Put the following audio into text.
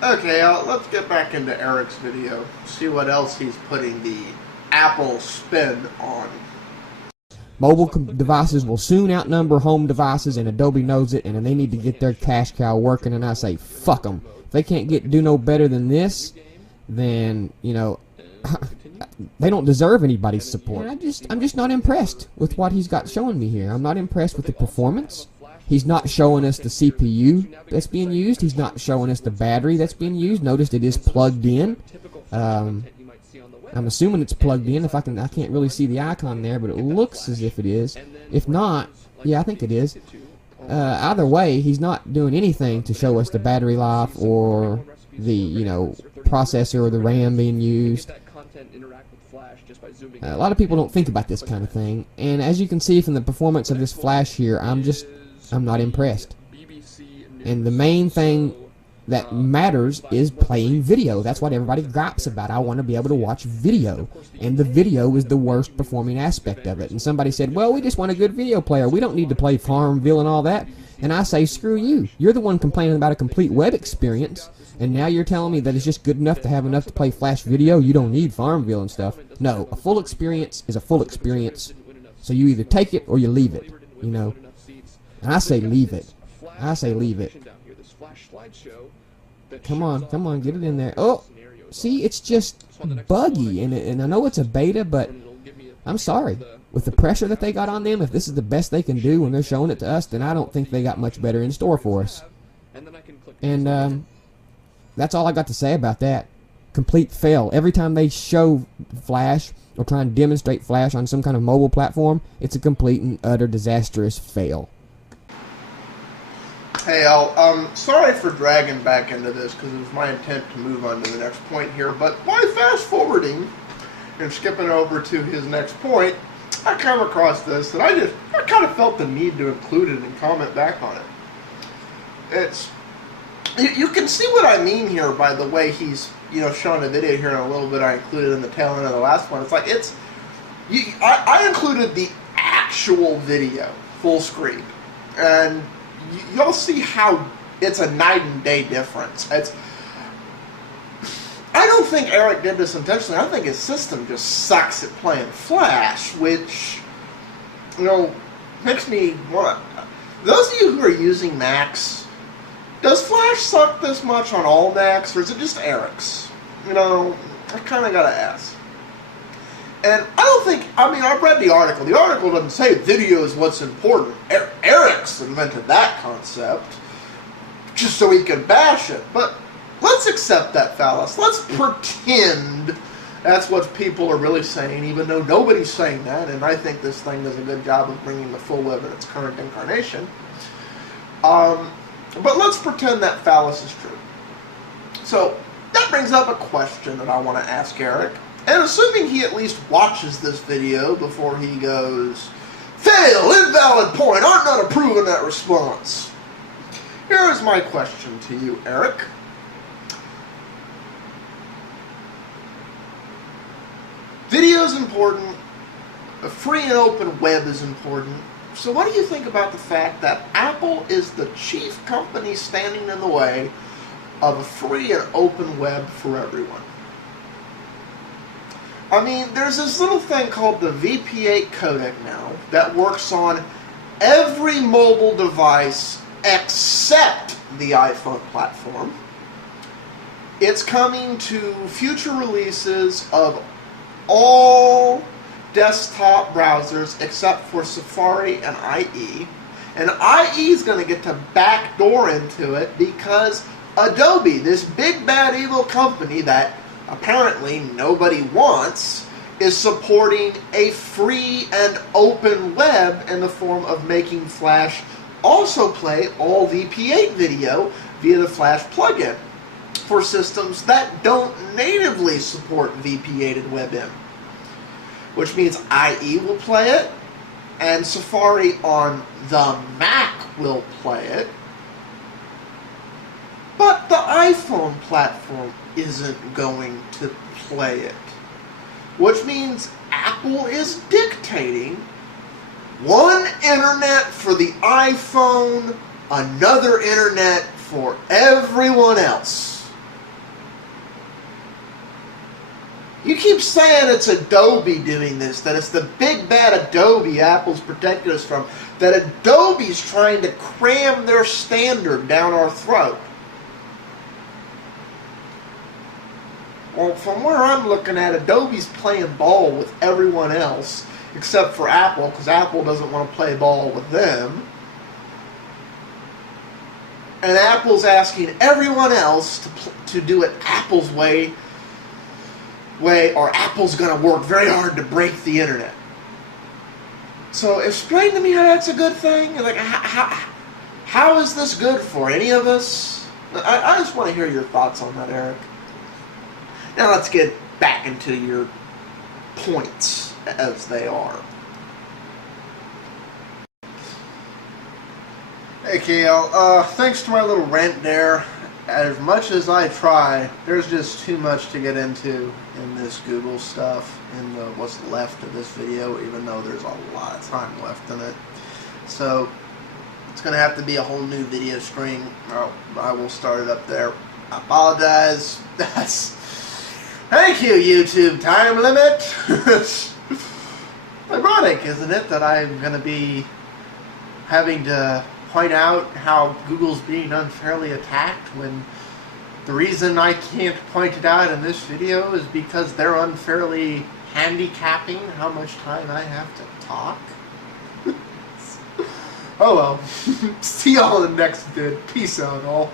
Okay, let's get back into Eric's video. See what else he's putting the Apple spin on. Mobile devices will soon outnumber home devices, and Adobe knows it, and they need to get their cash cow working, and I say, fuck them. If they can't do no better than this, then, you know, they don't deserve anybody's support. I'm just not impressed with what he's got showing me here. I'm not impressed with the performance. He's not showing us the CPU that's being used. He's not showing us the battery that's being used. Notice it is plugged in. I'm assuming it's plugged in. I can't really see the icon there, but it looks as if it is. If not, yeah, I think it is. Either way, he's not doing anything to show us the battery life or the, you know, processor or the RAM being used. A lot of people don't think about this kind of thing, and as you can see from the performance of this flash here, I'm not impressed. And the main thing that matters is playing video. That's what everybody gripes about. I want to be able to watch video, and the video is the worst performing aspect of it. And somebody said, well, we just want a good video player. We don't need to play Farmville and all that. And I say, screw you. You're the one complaining about a complete web experience, and now you're telling me that it's just good enough to have enough to play Flash video. You don't need Farmville and stuff. No, a full experience is a full experience. So you either take it or you leave it, you know. And I say leave it. I say leave it. Come on, get it in there. Oh, see, it's just buggy, and I know it's a beta, but I'm sorry. With the pressure that they got on them, if this is the best they can do when they're showing it to us, then I don't think they got much better in store for us. And that's all I got to say about that. Complete fail. Every time they show Flash or try and demonstrate Flash on some kind of mobile platform, it's a complete and utter disastrous fail. Hey, Al, sorry for dragging back into this because it was my intent to move on to the next point here, but by fast forwarding and skipping over to his next point, I come across this and I kind of felt the need to include it and comment back on it. You can see what I mean here by the way he's, you know, showing a video here in a little bit I included in the tail end of the last one. It's like I included the actual video full screen, and you'll see how it's a night and day difference. I don't think Eric did this intentionally. I think his system just sucks at playing Flash, which, you know, makes me want to... Those of you who are using Macs, does Flash suck this much on all Macs, or is it just Eric's? You know, I kind of got to ask. And I don't think, I mean, I've read the article. The article doesn't say video is what's important. Eric's invented that concept just so he can bash it. But let's accept that fallacy. Let's pretend that's what people are really saying, even though nobody's saying that. And I think this thing does a good job of bringing the full web in its current incarnation. But let's pretend that fallacy is true. So that brings up a question that I want to ask Eric. And assuming he at least watches this video before he goes, fail, invalid point, I'm not approving that response. Here is my question to you, Eric. Video is important. A free and open web is important. So what do you think about the fact that Apple is the chief company standing in the way of a free and open web for everyone? I mean, there's this little thing called the VP8 codec now that works on every mobile device except the iPhone platform. It's coming to future releases of all desktop browsers except for Safari and IE. And IE is going to get to backdoor into it because Adobe, this big bad evil company that apparently nobody wants, is supporting a free and open web in the form of making Flash also play all VP8 video via the Flash plugin for systems that don't natively support VP8 and WebM. Which means IE will play it, and Safari on the Mac will play it, but the iPhone platform isn't going to play it. Which means Apple is dictating one internet for the iPhone, another internet for everyone else. You keep saying it's Adobe doing this, that it's the big bad Adobe Apple's protecting us from, that Adobe's trying to cram their standard down our throat. Well, from where I'm looking at, Adobe's playing ball with everyone else, except for Apple, because Apple doesn't want to play ball with them. And Apple's asking everyone else to do it Apple's way, or Apple's going to work very hard to break the internet. So explain to me how that's a good thing. Like, how is this good for any of us? I just want to hear your thoughts on that, Eric. Now let's get back into your points as they are. Hey, KL. Thanks to my little rant there. As much as I try, there's just too much to get into in this Google stuff, in the what's left of this video, even though there's a lot of time left in it. So it's going to have to be a whole new video stream. I will start it up there. I apologize. Thank you, YouTube time limit. Ironic, isn't it, that I'm going to be having to point out how Google's being unfairly attacked when the reason I can't point it out in this video is because they're unfairly handicapping how much time I have to talk. Oh well. See y'all in the next vid. Peace out, all.